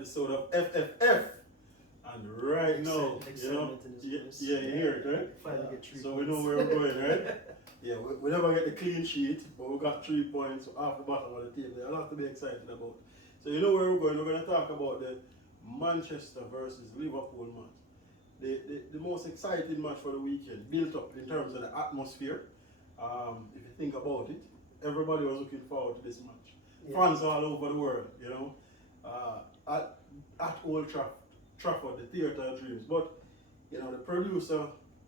episode of FFF. And right now, you know, you hear it, right? Finally get 3 so points. we know where we're going, right? Yeah, we never get the clean sheet, but we got 3 points off the bottom of the table. A lot to be excited about. So you know where we're going. We're going to talk about the Manchester versus Liverpool match. The most exciting match for the weekend, built up in terms of the atmosphere. If you think about it, everybody was looking forward to this match. Yeah. Fans all over the world, you know, at Old Trafford, the theatre of dreams. But you know, the producer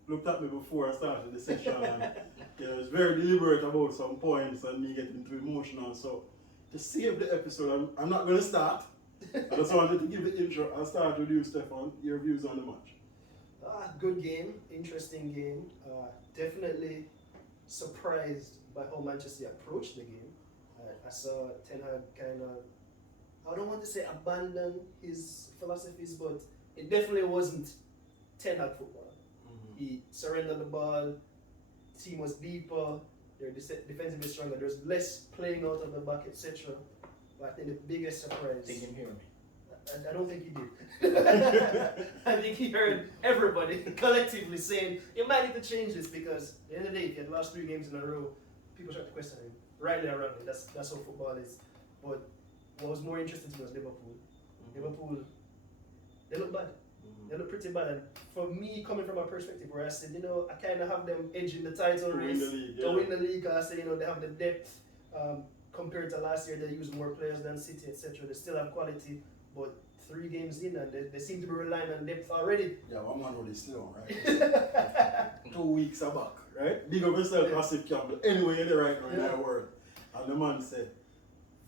looked at me before I started the session, and you know, was very deliberate about some points and me getting too emotional. So to save the episode, I'm not going to start. I just wanted to give the intro. I'll start with you, Stefan. Your views on the match. Good game, interesting game. Definitely surprised by how Manchester approached the game. I saw Ten Hag kind of, I don't want to say abandon his philosophies, but it definitely wasn't Ten Hag football. Mm-hmm. He surrendered the ball, team was deeper, they're defensively stronger, there's less playing out of the back, etc. But I think the biggest surprise... Think him hear me. I don't think he did. I think he heard everybody collectively saying, you might need to change this, because at the end of the day, if you had lost 3 games in a row, people start to question him. Rightly or wrongly, that's how football is. But what was more interesting to me was Liverpool. Mm-hmm. Liverpool, they look bad. Mm-hmm. They look pretty bad. And for me, coming from a perspective where I said, you know, I kind of have them edging the title race to win the league. I said, you know, they have the depth. Compared to last year, they used more players than City, etc. They still have quality. But 3 games in, and they seem to be relying on depth already. Yeah, one man really still, right? 2 weeks are back, right? Big up yourself, Massive Campbell. Anyway, you're right now in that world. And the man said,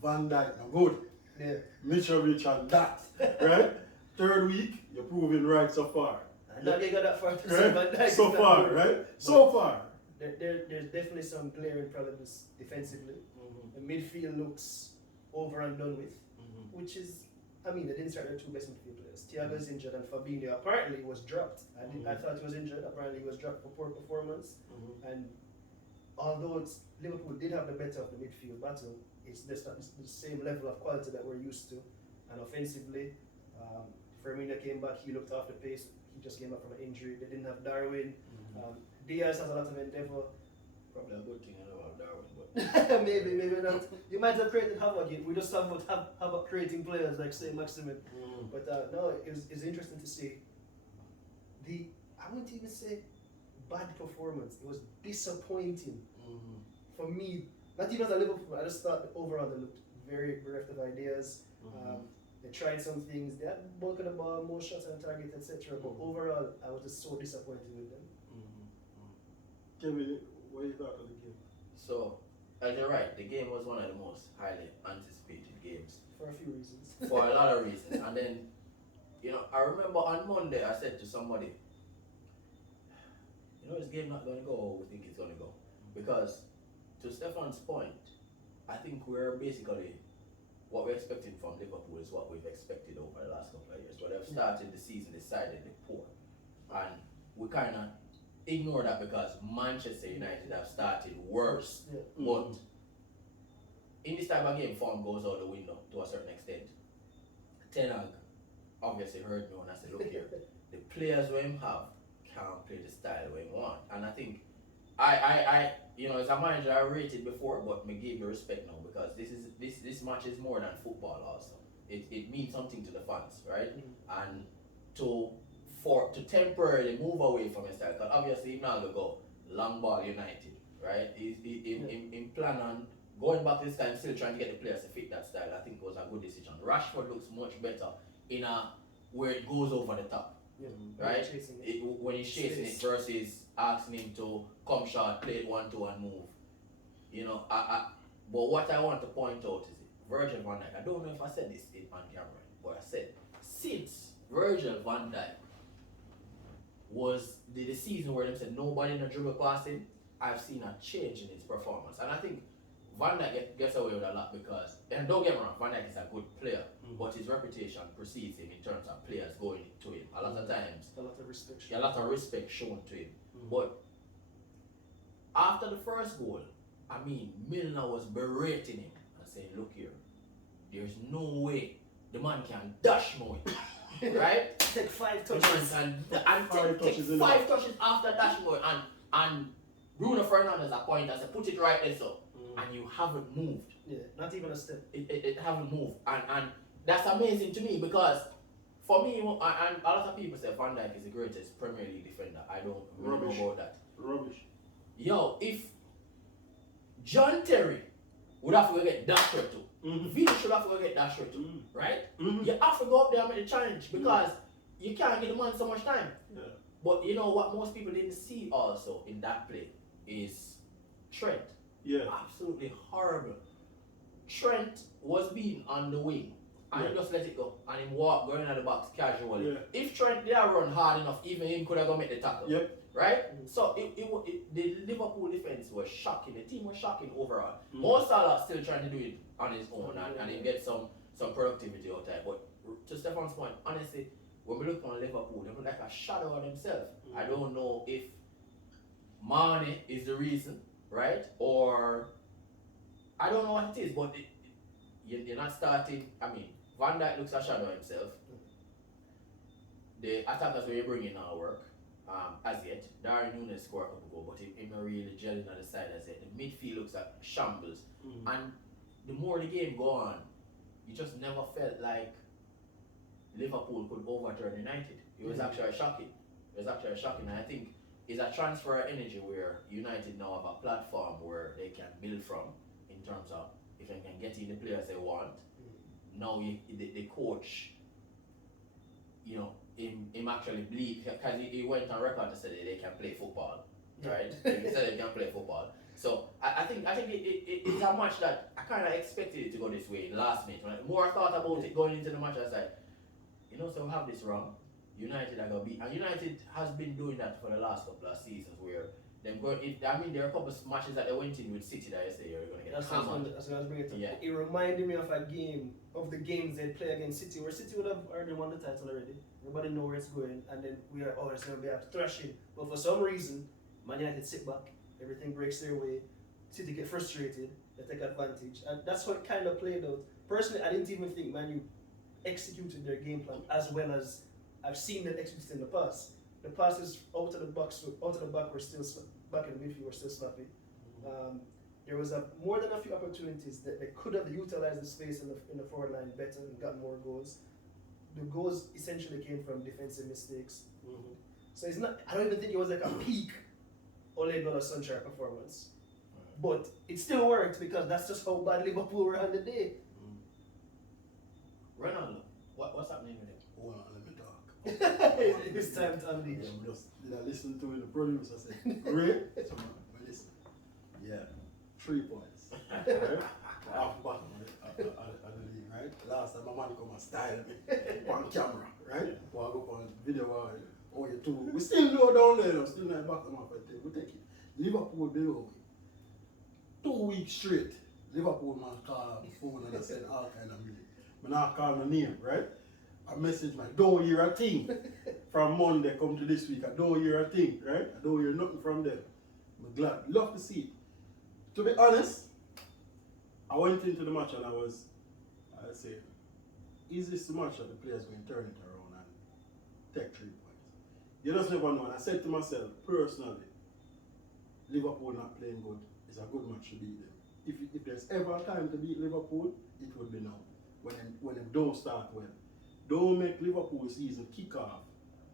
Van Dijk, no good. Yeah. Mitrovic and that, right? 3rd week, you're proving right so far. And now they got that far to say Van Dijk. So far, right? So far. There's definitely some glaring problems defensively. Mm-hmm. The midfield looks over and done with, which is, I mean, they didn't start their 2 best midfield players. Thiago's injured and Fabinho apparently was dropped. I thought he was injured. Apparently he was dropped for poor performance. And although Liverpool did have the better of the midfield battle, it's just not the same level of quality that we're used to. And offensively, Firmino came back. He looked off the pace. He just came back from an injury. They didn't have Darwin. Diaz has a lot of endeavour. Probably a good thing I know about Darwin, but maybe not. You might have created havoc again. We just have havoc creating players like say Maximin. But no, it's interesting to see. I wouldn't even say bad performance. It was disappointing for me. Not even as a Liverpool. I just thought overall they looked very bereft of ideas. They tried some things. They had bulk of the ball, more shots on target, etc. But overall, I was just so disappointed with them. Kevin, what do you thought of the game? So, as you're right, the game was one of the most highly anticipated games. For a few reasons. For a lot of reasons. And then, you know, I remember on Monday I said to somebody, you know, this game not going to go how we think it's going to go. Because, to Stefan's point, I think we're basically, what we're expecting from Liverpool is what we've expected over the last couple of years. Where they've started the season decidedly poor. And we kind of ignore that because Manchester United have started worse. But in this type of game, form goes out the window to a certain extent. Ten Hag obviously heard me when I said, look here, the players we have can't play the style we want. And I think I you know, as a manager I rated before, but me give you respect now because this match is more than football also. It means something to the fans, right? And to temporarily move away from his style, because obviously he's not going to go long ball United, right? In plan on going back this time, still trying to get the players to fit that style. I think it was a good decision. Rashford looks much better in a where it goes over the top, right? When he's chasing it versus asking him to come short, play it 1-2 and move. You know, but what I want to point out is Virgil van Dijk. I don't know if I said this on camera, but I said since Virgil van Dijk was the season where they said nobody in the dribble passing, I've seen a change in his performance. And I think Van Dijk gets away with a lot because, and don't get me wrong, Van Dijk is a good player, but his reputation precedes him in terms of players going to him. A lot of times, a lot of respect. A lot of respect shown to him. But after the first goal, I mean, Milner was berating him and saying, look here, there's no way the man can dash more, right? Take 5 The man touches. and Five take touches in 5 touches after dash more, and Bruno Fernandes appointed and put it right there so, and you haven't moved. Yeah, not even a step. It haven't moved, and that's amazing to me because for me, and a lot of people say Van Dijk is the greatest Premier League defender. I don't really Rubbish. know about that. Rubbish. Yo, if John Terry would have to go get Dashwood too, Villa should have to go get Dashwood too, right? You have to go up there and make the challenge because you can't give the man so much time. Yeah. But you know what most people didn't see also in that play is Trent. Yeah. Absolutely horrible. Trent was being on the wing and he just let it go and him walk going out the box casually. Yeah. If Trent did run hard enough, even him could have gone make the tackle. Yep. Right? So the Liverpool defense was shocking. The team was shocking overall. Mo Salah still trying to do it on his own and he get some productivity out there. But to Stefan's point, honestly, when we look on Liverpool, they look like a shadow of themselves. I don't know if Mane is the reason, right? Or I don't know what it is, but you're not starting. I mean, Van Dijk looks a shadow of himself. The attackers where you bring in now work. As yet, Darwin Núñez scored a couple goals, but he's not really gelling on the side as yet. The midfield looks like shambles. And the more the game go on, you just never felt like Liverpool could overturn United. It was actually shocking. It was actually shocking, and I think it's a transfer of energy where United now have a platform where they can build from in terms of if they can get in the players they want. Now the coach, you know, him actually believe because he went on record to say that they can play football, right? He said they can play football. So I think it's a match that I kind of expected it to go this way in last minute. When the more I thought about it going into the match, I was like, you know, so we have this wrong. United are gonna beat, and United has been doing that for the last couple of seasons where them going. I mean, there are a couple of matches that they went in with City that I say you're gonna get hammered. That's what I was bringing it up. Yeah. It reminded me of a game of the games they play against City, where City would have already won the title already. Everybody know where it's going, and then we are always going to be after thrashing. But for some reason, Man United sit back, everything breaks their way. City get frustrated, they take advantage, and that's what kind of played out. Personally, I didn't even think Man U executed their game plan as well as I've seen them execute in the past. The passes out of the box, out of the back were still back in the midfield were still sloppy. There was more than a few opportunities that they could have utilized the space in the forward line better and got more goals. The goals essentially came from defensive mistakes. So it's not. I don't even think it was like a peak Ole Gunnar Solskjaer performance, but it still worked because that's just how bad Liverpool were on the day. Ronaldo, what's happening with him? Hold on, let me talk. It's time to unleash. Did I listen to the producer say, great? So, but listen, yeah, 3 points. Right? Half bottom of the league, right? Last time my man come and style me on camera, right? Well, I go on video, oh, you two. We still go down there, though. Still not back them up. We take it. Liverpool below 2 weeks straight. Liverpool man call the phone and I said all kind of music. I not call my name, right? I message my don't hear a thing. From Monday come to this week, I don't hear a thing, right? I don't hear nothing from them. I'm glad, love to see it. To be honest, I went into the match and I said, is this the match that the players going to turn it around and take 3 points? You just never know. And I said to myself, personally, Liverpool not playing good is a good match to beat them. If there's ever a time to beat Liverpool, it would be now. When them don't start well. Don't make Liverpool season kick off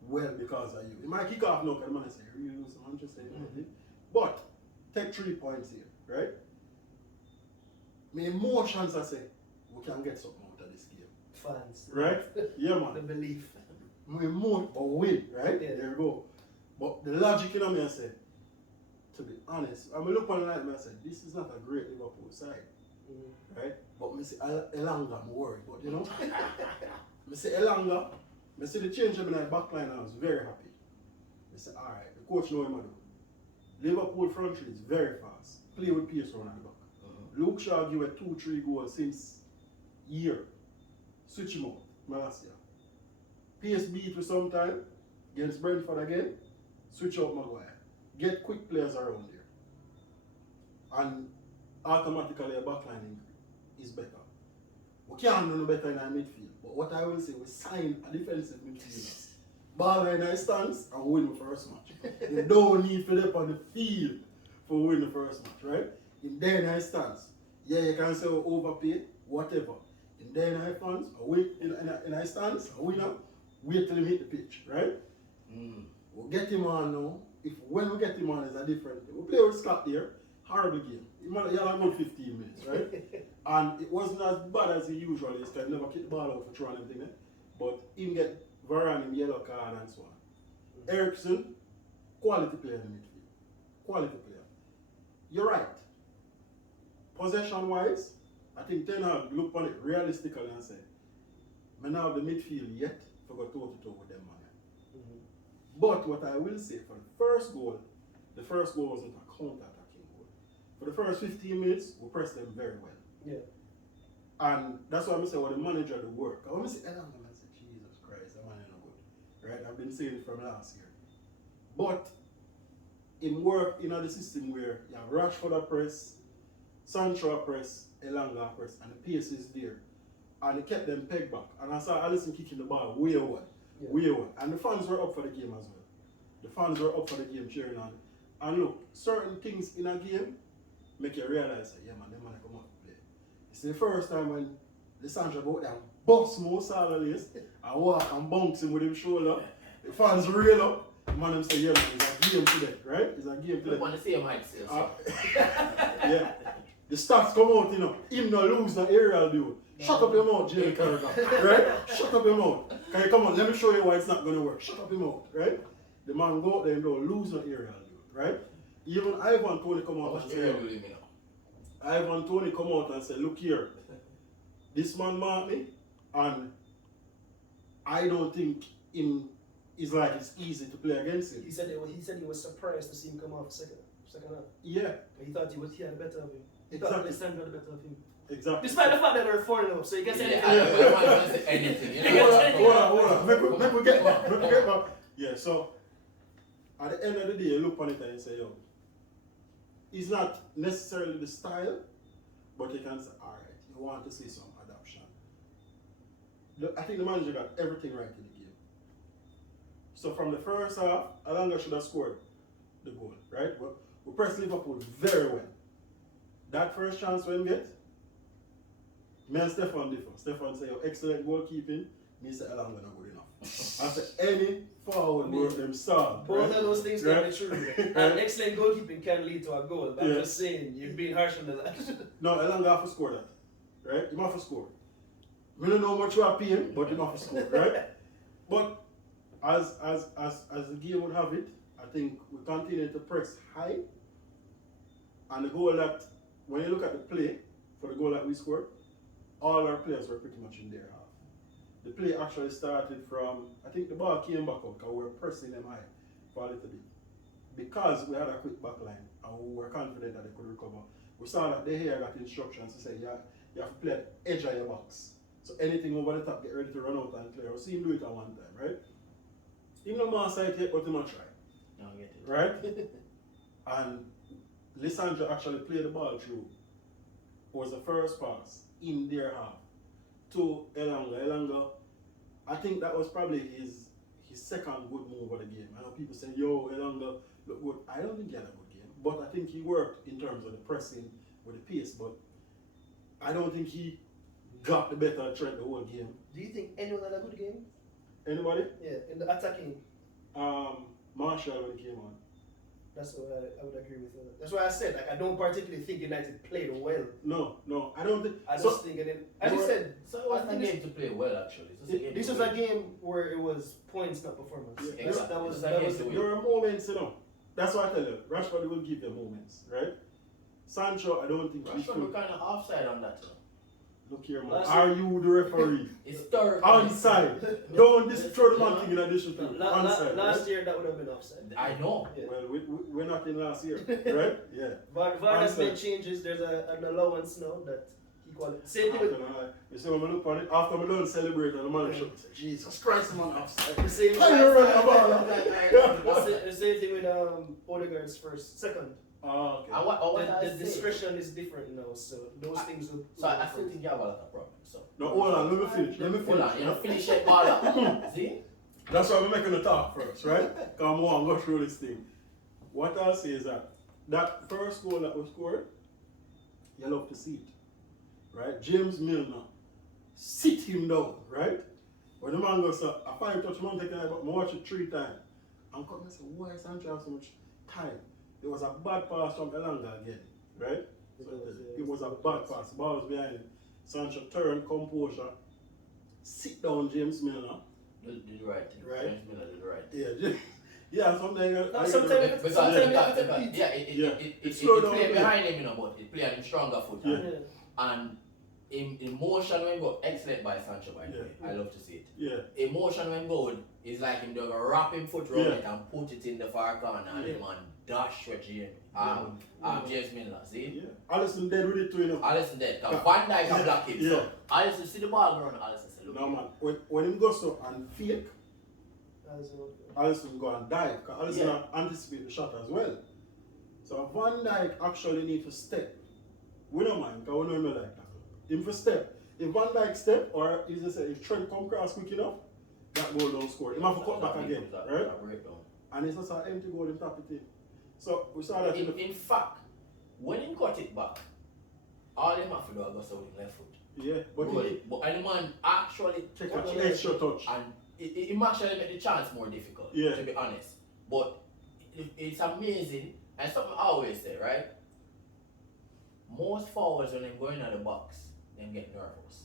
well because of you. It might kick off now because the man say, you lose to Manchester United. But take 3 points here, right? My emotions I say, we can get something out of this game. Fans. Right? Yeah, man. The belief. My emotion, but win, right? Yeah. There you go. But the logic in me, I say, to be honest, I look on the line and I say, this is not a great Liverpool side. Right? But I say Elanga, I'm worried. But you know, I say Elanga, I see the change in my back line, I was very happy. I say, alright, the coach know him I do. Liverpool front three is very fast. Play with pace around the back. Luke Shaw give a 2-3 goals since year. Switch him out, last year. PS beat for some time against Brentford again. Switch out Maguire. Get quick players around there. And automatically a backline is better. We can't do no better in our midfield. But what I will say, we sign a defensive midfielder. Ball in our stance and win the first match. You don't need to dip on the field for win the first match, right? In their nice stance. Yeah, you can say overpay, whatever. In their nice stance, in our stance, a winner, wait till he hit the pitch, right? We'll get him on now. When we get him on, it's a different thing. We play with Scott there, horrible game. He had a good 15 minutes, right? And it wasn't as bad as he usually is, because he never kick the ball out for throwing anything. But him get Varane in yellow card and so on. Ericsson, quality player in the midfield. Quality player. You're right. Possession-wise, I think Ten Hag look on it realistically and say, I don't have the midfield yet for go toe-to-toe with them, man. But what I will say, for the first goal wasn't a counter-attacking goal. For the first 15 minutes, we pressed them very well. Yeah. And that's why I'm saying when the manager do work. I want to say, I say, Jesus Christ, that man is not good. Right? I've been saying it from last year. But in work in the system where you have Rashford a press, Sancho a press, Elanga a press, and the pace is there. And they kept them pegged back. And I saw Alisson kicking the ball way away. Yeah. Way away. And the fans were up for the game as well. The fans were up for the game cheering on it. And look, certain things in a game make you realize, yeah man, them man come out to play. It's the first time when the Sancho go out there and bust Mo Salah lace and walk and bounce him with his shoulder. The fans reel up. The man them say, yeah man, it's a game today, right? It's a game today. I want to see him height still. Yeah. The stats come out, you know. Him not lose the aerial dude. Shut up your mouth, Jimmy Carragher. Right? Shut up your mouth. Okay, come on, let me show you why it's not going to work. Shut up your mouth, right? The man go out there and don't lose the aerial dude, right? Even Ivan Toney come out and say, Ivan Toney come out and say, look here, this man marked me, and I don't think it's like it's easy to play against him. He said he was surprised to see him come off second half. Yeah. He thought he had the better of him. He Exactly. thought Alessandro had the better of him. Exactly. Despite the fact that they're 4-0, so you can say I don't want to say anything. You know? Hold on. Make we get back. Yeah, so at the end of the day, you look on it and you say, yo, it's not necessarily the style, but you can say, all right, you want to see some adaptation. I think the manager got everything right in the game. So from the first half, Alanga should have scored the goal, right? But we pressed Liverpool very well. That first chance we get, me and Stefan differ. Stefan say, excellent goalkeeping. Me say, Alanga not good enough. I say, any forward work them start. Both right? of those things can be true. And excellent goalkeeping can lead to a goal. But I'm just saying, you're being harsh on the lad. No, Elanga have to score that. Right? He have to score. We don't know much about him, but he have to score, right? But as the game would have it, I think we continue to press high. And the goal that, when you look at the play, for the goal that we scored, all our players were pretty much in their half. The play actually started from, I think the ball came back out because we were pressing them high for a little bit. Because we had a quick back line and we were confident that they could recover. We saw that they here got instructions to say, yeah, you have to play at the edge of your box. So anything over the top, get ready to run out and clear. We see him do it at one time, right? He no more sight yet, but he not try. No, I get it. Right? And Lissandra actually played the ball through. Was the first pass in their half to Elanga. Elanga, I think that was probably his second good move of the game. I know people saying, yo, Elanga look good. I don't think he had a good game, but I think he worked in terms of the pressing with the pace, but I don't think he got the better Trent the whole game. Do you think anyone had a good game? Anybody? Yeah, in the attacking. Marshall when he came on. That's what I would agree with. That's why I said, like, I don't particularly think United played well. No, I don't think. I just think it. I just said. So it wasn't a game to play well, actually. This was a game where it was points, not performance. Yeah, exactly. That was there were moments, you know. That's what I tell you. Rashford will give you moments, right? Sancho, I don't think he Rashford should. was kind of offside on that, though. Look here, man. Last Are you the referee? It's third. Onside. Don't throw the man thing in addition to onside. Last right? year that would have been offside. I know. Yeah. Well, we're not in last year, right? Yeah. VAR has made changes. There's an allowance now that he called it. Same thing with You see when I look on it, after we don't celebrate and the man should say, Jesus Christ, man, offside. the same. How you run the ball? The same thing with Odegaard's second Okay. And what I The say- discretion is different now, so those things will. So I still think you have a lot of problems. So. No, hold on, let me finish. Hold on, you know, finish it all up. See? That's why we're making the talk first, right? Come on, go through this thing. What I'll say is that first goal that was scored, you love to see it, right? James Milner, sit him down, right? When the man goes, I find touch man taking it, but I watch it 3 times. I'm coming and say, why Sancho have so much time? It was a bad pass from Elanga again, right? It was a bad pass. Ball was behind him. Sancho turned, composure, sit down James Milner. Do the right thing. Right. James Miller do the right thing. Yeah, yeah, something. Sometimes It slow down play a bit. behind him, you know, but it play on him stronger foot. Yeah. And in motion when go excellent by Sancho, by the way. I love to see it. Yeah, Emotion when good is like him doing a wrap him foot round Yeah. it and put it in the far corner and him and dash with James Miller, see? yeah. Alisson dead with it too, you know. Alisson dead, because Van Dijk can block him. Yeah. So Alisson see the ball going, Alisson say, look. No man, when him goes up and fake, Alisson go and dive, because Alisson anticipate the shot as well. So Van Dijk actually need to step. We don't mind, because we know him like that. Him for step. If Van Dijk step, or is just say if Trent come cross quick enough, that goal don't score. He have to cut back again, right? And it's just an empty goal in tap it in. So we saw that In fact, when he cut it back, all him have to do is go with his left foot. yeah, but And the man actually take touch an it, extra touch. and it actually make the chance more difficult, Yeah. to be honest. But it's amazing, and something I always say, right? Most forwards when they go into the box, they get nervous.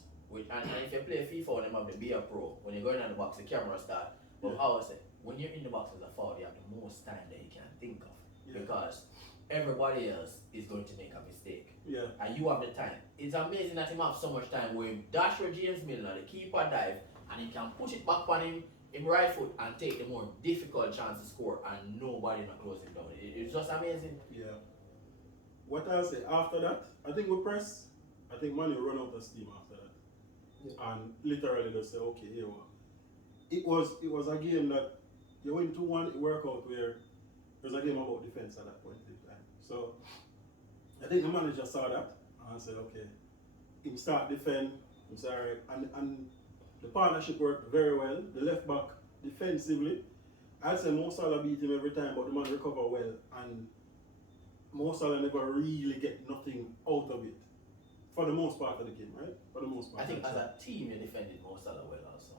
And if you play FIFA, them have the Be a Pro. When you go into the box, the camera start. But I always say, when you're in the box as a forward, you have the most time that you can think of. Yeah. Because everybody else is going to make a mistake. Yeah. And you have the time. It's amazing that him have so much time where him dash with James Milner, the keeper dive, and he can push it back on him right foot and take the more difficult chance to score, and nobody not close him down. It's just amazing. Yeah. What I'll say after that, I think we press. I think Man U run out of steam after that. Yeah. And literally just say, okay, here we are. It was a game that you win 2-1, it worked out where it was a game about defense at that point in time. So I think the manager saw that and said, okay, him start defend, him say, alright, and the partnership worked very well. The left back defensively, I'd say Mo Salah beat him every time, but the man recover well, and Mo Salah never really get nothing out of it for the most part of the game, right? For the most part. I think as a team, you defended Mo Salah well also.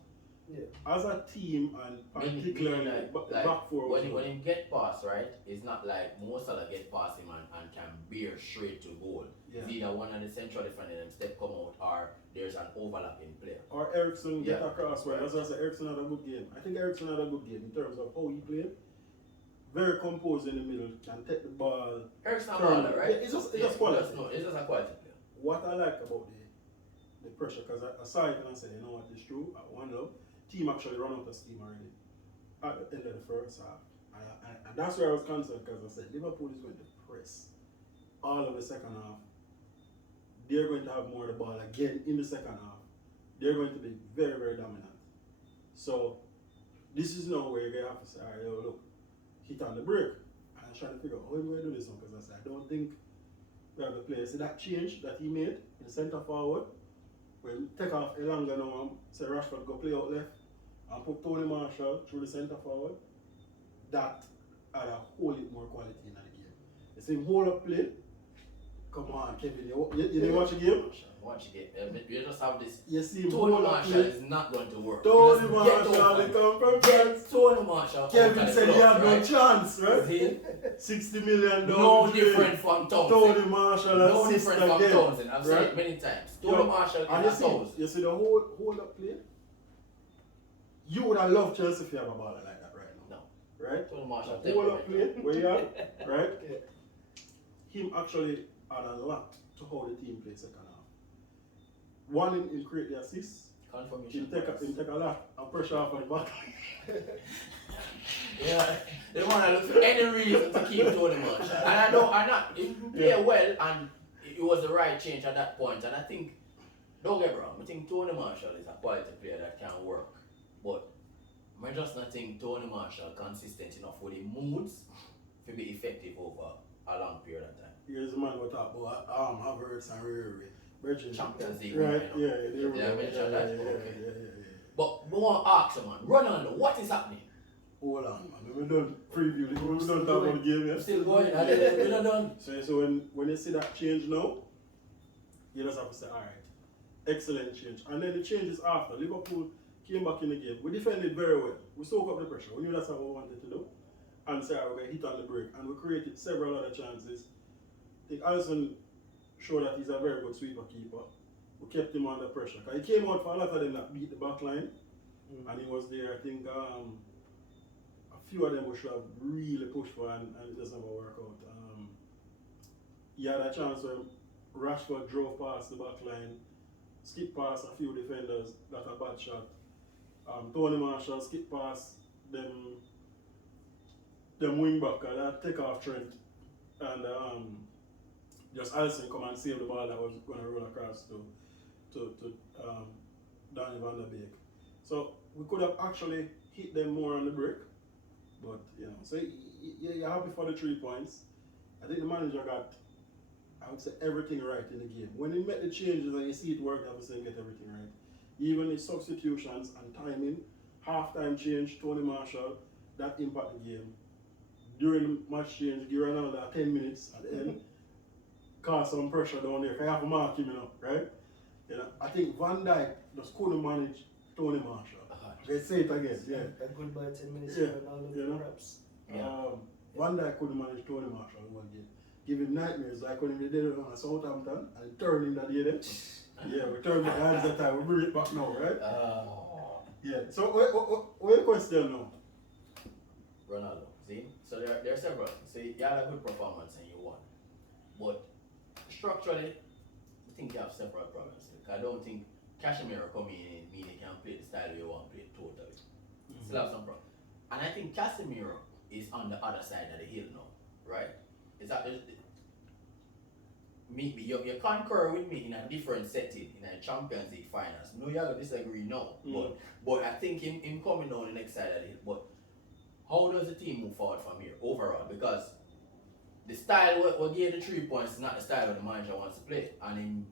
Yeah. As a team, and particularly Meaning the back four. when he get past, right, it's not like Mo Salah get past him and can bear straight to goal. Yeah. It's either one of the central defenders them step come out, or there's an overlapping player. Or Ericsson get Yeah. across well. As I said, Ericsson had a good game. I think Ericsson had a good game in terms of how he played. Very composed in the middle, can take the ball. Eric's not Turn. baller, right? Yeah, it's just quality. It's just a quality player. What I like about the pressure, because I saw it and I said, you know what, it's true. At 1-0, team actually run out of steam already at the end of the first half. And that's where I was concerned, because I said, Liverpool is going to press all of the second half. They're going to have more of the ball again in the second half. They're going to be very, very dominant. So this is now where you're going to have to say, all right, yo, look, hit on the brake. And I'm trying to figure out how do I do this one, because I said, I don't think we have the players. See that change that he made in centre forward, when take off Elanga now and say Rashford go play out left and put Tony Marshall through the centre forward, that had a whole lot more quality in the game. You see him hold up play. Come on, Kevin, you didn't watch the game? Watch the game. You just have this. You see him Tony hold up Marshall play. is not going to work. Tony Just Marshall, they come from France. Get Tony Marshall. Kevin out of said the he club, had no right? chance, right? See? 60 million No different from Townsend. Tony Marshall No assist different from again. Townsend. I've said right? it many times. Yo, Tony Marshall and is a Townsend. you see the whole up play? You would have loved Chelsea if you have a baller like that right now. No. Right? Tony Marshall. The whole up play, where you are, right? Yeah. Him actually had a lot to how the team played second half. One, in create the assist. Confirmation. He take a lot of pressure off on the back. Yeah, they want to look for any reason to keep Tony Marshall. And he played well, and it was the right change at that point. And I think, don't get me wrong, I think Tony Marshall is a quality player that can work. But I just not think Tony Marshall consistent enough with the moods to be effective over a long period of time. Here's the man who talk about Havertz and Virgin. Champions League. Right, You know. yeah, I mentioned that? Okay. Yeah. But we want to ask you, man, Ronaldo, what is happening? Hold on, man. We don't preview it. We don't talk about the game yet. Still going, we're not done. So when you see that change now, you just have to say, all right, excellent change. And then the change is after. Liverpool came back in the game. We defended very well. We soaked up the pressure. We knew that's what we wanted to do. And say, we're going to hit on the break. And we created several other chances. I think Alisson showed that he's a very good sweeper keeper. We kept him under pressure. Because he came out for a lot of them that beat the back line. And he was there, I think, a few of them we should have really pushed for and it doesn't ever work out. He had a chance where Rashford drove past the back line, skipped past a few defenders, got a bad shot. Tony Marshall skipped past them wing back, that take off Trent, and just Alisson come and save the ball that was going to roll across to Danny van der Beek. So we could have actually hit them more on the break, but so you're happy for the 3 points. I think the manager got, I would say, everything right in the game. When he made the changes and you see it work, I would say get everything right. Even his substitutions and timing, half-time change, Tony Marshall, that impact the game. During the match change, give Ronaldo 10 minutes at the end, cause some pressure down there. You have to mark him, right? I think Van Dijk just couldn't manage Tony Marshall. Let's say it again, yeah. A goodbye 10 minutes Yeah, Ronaldo perhaps. Van Dijk couldn't manage Tony Marshall in one game. Give him nightmares like when he did it on Southampton and turned in that day. Yeah, we turned the hands that time. We bring it back now, right? Yeah. So what question now? Ronaldo. See? So there are several. So you had a good performance and you won. But structurally, I think you have several problems. I don't think Casemiro coming in and mean he can play the style you want to play totally. Still have some problems. And I think Casemiro is on the other side of the hill now, right? Is that you concur with me in a different setting in a Champions League finals. No, you have to disagree now. But I think him coming down the next side of the hill. But how does the team move forward from here overall? Because the style we gave the 3 points is not the style the manager wants to play. And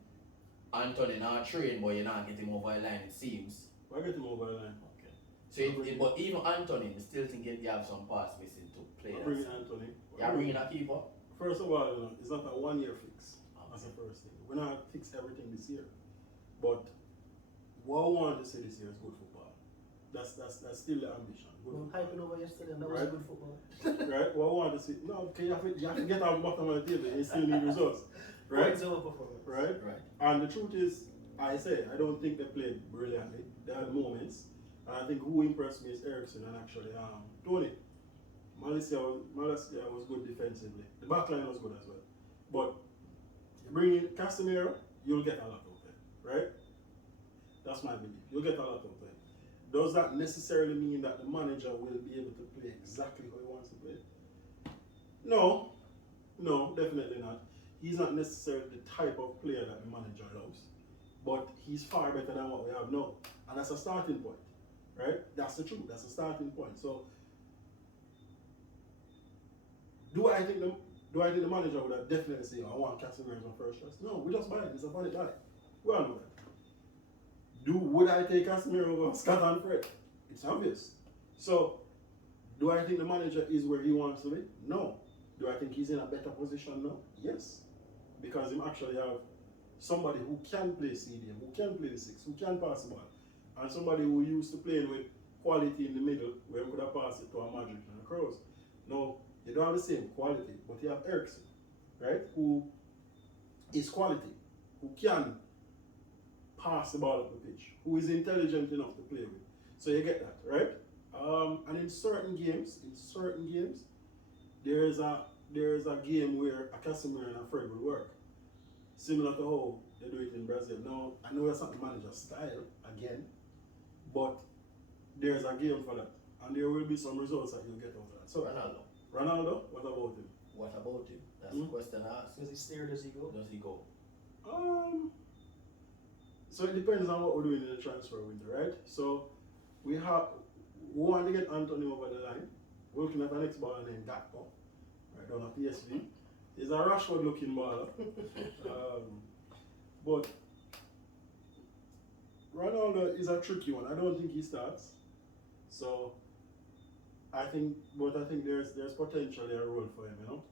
Anthony not trained, but you're not getting over the line, it seems. Why get him over the line? Okay. So but even Anthony, I still think you have some parts missing to play. Bringing Anthony. You're bringing a keeper? First of all, it's not a 1 year fix. That's the first thing. We're not fix everything this year. But what I want to see this year is good football. That's still the ambition. We were hyping over yesterday and that was good football. Right? What I want to see, no, okay, you have to get out the bottom of the table and still need results. Right? Points over performance. Right? And the truth is, I don't think they played brilliantly. They had moments. And I think who impressed me is Ericsson and actually Tony. Malaysia was good defensively. The back line was good as well. But you bring in Casemiro, you'll get a lot out there, right? That's my belief. You'll get a lot out there. Does that necessarily mean that the manager will be able to play exactly how he wants to play? No, definitely not. He's not necessarily the type of player that the manager loves. But he's far better than what we have now. And that's a starting point, right? That's the truth. That's a starting point. So, do I think the manager would have definitely say, I want Casemiro as my first choice? No, we just buy it. It's a funny buy. We all know that. Would I take Casemiro over Scott and Fred? It's obvious. So, do I think the manager is where he wants to be? No. Do I think he's in a better position now? Yes. Because he actually have somebody who can play CDM, who can play the six, who can pass the ball, and somebody who used to playing with quality in the middle, where he could have passed it to a Madrid and a Kroos. No, they don't have the same quality, but you have Ericsson, right? Who is quality, who can pass the ball up the pitch, who is intelligent enough to play with. So you get that, right? And in certain games, there is a game where a Casemiro and a Fred will work, similar to how they do it in Brazil. Now I know that's not the manager's style again, but there's a game for that, and there will be some results that you'll get out of that. So Ronaldo, what about him? What about him? That's the question I asked. Does he stay or does he go? Does he go? So it depends on what we're doing in the transfer window, right? So we want to get Anthony over the line. We're looking at the next ball named Gakpo, right down at PSV. He's a Rashford looking baller. But Ronaldo is a tricky one. I don't think he starts. So I think there's potentially a role for him, you know.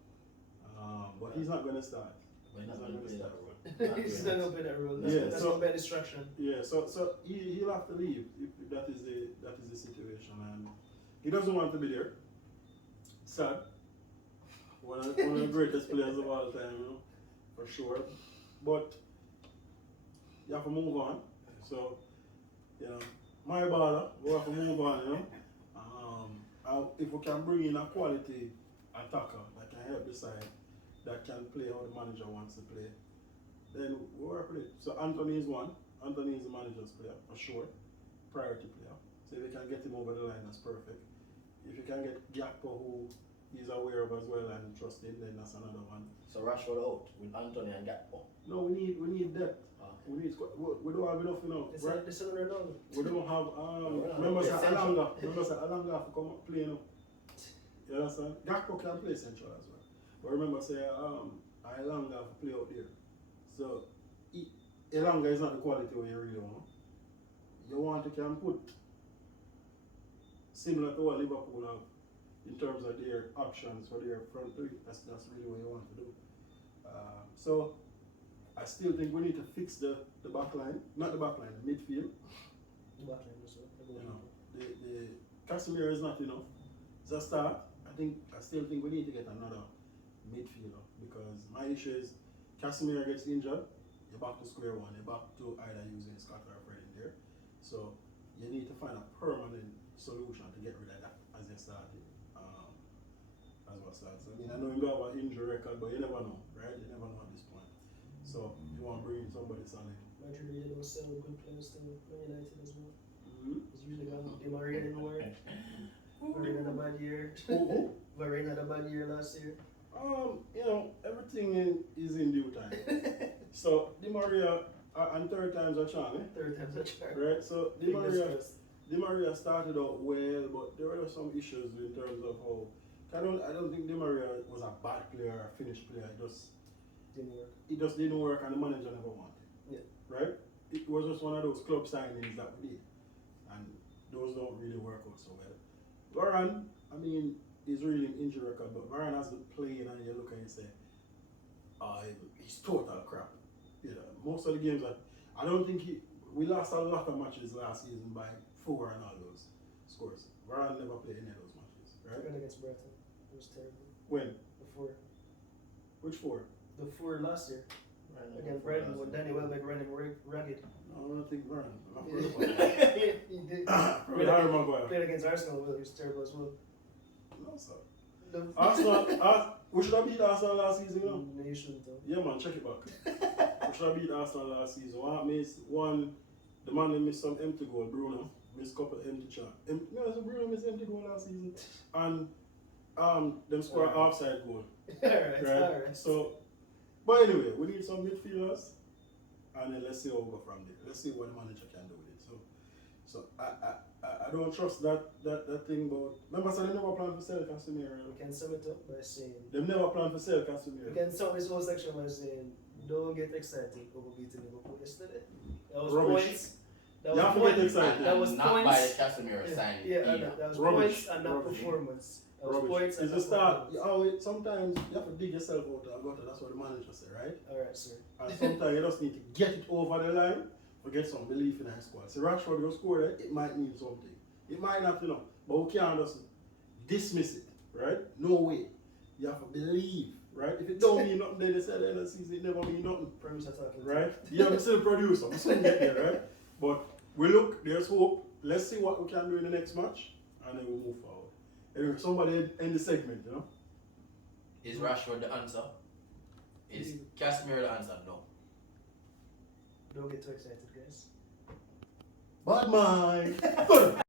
But he's not going to start. He's not going to play that role. He's not going to play that role. Yeah, That's so- not bad distraction. Yeah, so he'll have to leave if that is the situation, and he doesn't want to be there. Sad. One of the greatest players of all time, you know, for sure. But you have to move on. So, you know, my baller, we have to move on, you know. If we can bring in a quality attacker that can help the side, that can play how the manager wants to play, then we'll work with it. So Anthony is one. Anthony is the manager's player, for sure. Priority player. So if you can get him over the line, that's perfect. If you can get Gakpo, who he's aware of as well and trust him, then that's another one. So Rashford out with Anthony and Gakpo. No, we need depth. We don't have enough, you know. It's Right? like this other Ronaldo. We don't have remember say Alanga have to come up play, you know. You understand? Gakpo can play central as well. But remember say Alanga have to play out there. So Elanga is not the quality where you really want. You want to can put similar to what Liverpool have in terms of their options for their front three. That's really what you want to do. So I still think we need to fix the back line, not the back line, the midfield. The back line as well. You know, the Casemiro is not enough. It's a start. I still think we need to get another midfielder because my issue is Casemiro gets injured, you're back to square one. You're back to either using Scott or Fred in there. So you need to find a permanent solution to get rid of that as you started. As what starts. I mean, I know you have an injury record, but you never know, right? You never know at this point. So you want to bring in somebody solid. Madrid really don't sell good players to Man United as well. Mm-hmm. It's really gone. Di Maria didn't work. Varane had a bad year. Who? Varane had a bad year last year. You know, everything is in due time. So Di Maria, and third time's a charm, eh? Third time's a charm. Right? So Fingers crossed. Di Maria started out well, but there were some issues in terms of how. I don't think Di Maria was a bad player or a finished player. Didn't work. It just didn't work, and the manager never wanted. Yeah. Right? It was just one of those club signings that we did, and those don't really work out so well. Varane, I mean, he's really an injury record, but Varane hasn't played, and you look and you say, he's total crap. You know, most of the games I don't think we lost a lot of matches last season by 4 and all those scores. Varane never played any of those matches, right? Right against Brighton. It was terrible. When? The 4. Which 4? The 4 last year. Against Brighton when Danny Welbeck ran him ragged. I don't think Varane. I'm not worried about that. He did. Probably Harry Maguire. Played against Arsenal, well, he was terrible as well. No, sir. The- Arsenal, we should have beat Arsenal last season, you know? No, you shouldn't though. Yeah, man, check it back. We should have beat Arsenal last season. The man missed some empty goal, Bruno. Missed a couple empty shot. So Bruno missed empty goal last season. And them score an offside goal. Alright. So, but anyway, we need some midfielders. And then let's see how we go from there. Let's see what the manager can do with it. So I don't trust that thing about. Remember, so they never planned to sell Casemiro. We can sum it up by saying. They never planned to sell Casemiro. We can sum this whole section by saying, don't get excited over beating Liverpool yesterday. That was Rubbish. points. That You was have to get points. excited. That was not points. by the Casemiro signing. Yeah, either. that was Rubbish. points and not Rubbish. performance. That was Rubbish. points and It's a not start. performance. Sometimes you have to dig yourself out of gutter. That's what the manager said, right? Alright, sir. And sometimes you just need to get it over the line or get some belief in our squad. So Rashford, you score it, it might mean something. It might not, but we can't just dismiss it, right? No way. You have to believe, right? If it don't mean nothing, then they say at the end of the season, it never mean nothing, Producer talking. right? Yeah, I'm still a producer. I'm still get there, right? But we look, there's hope. Let's see what we can do in the next match, and then we'll move forward. Anyway, somebody end the segment, Is Rashford the answer? Is Casemiro the answer? No. Don't get too excited, guys. Bad mind. Good.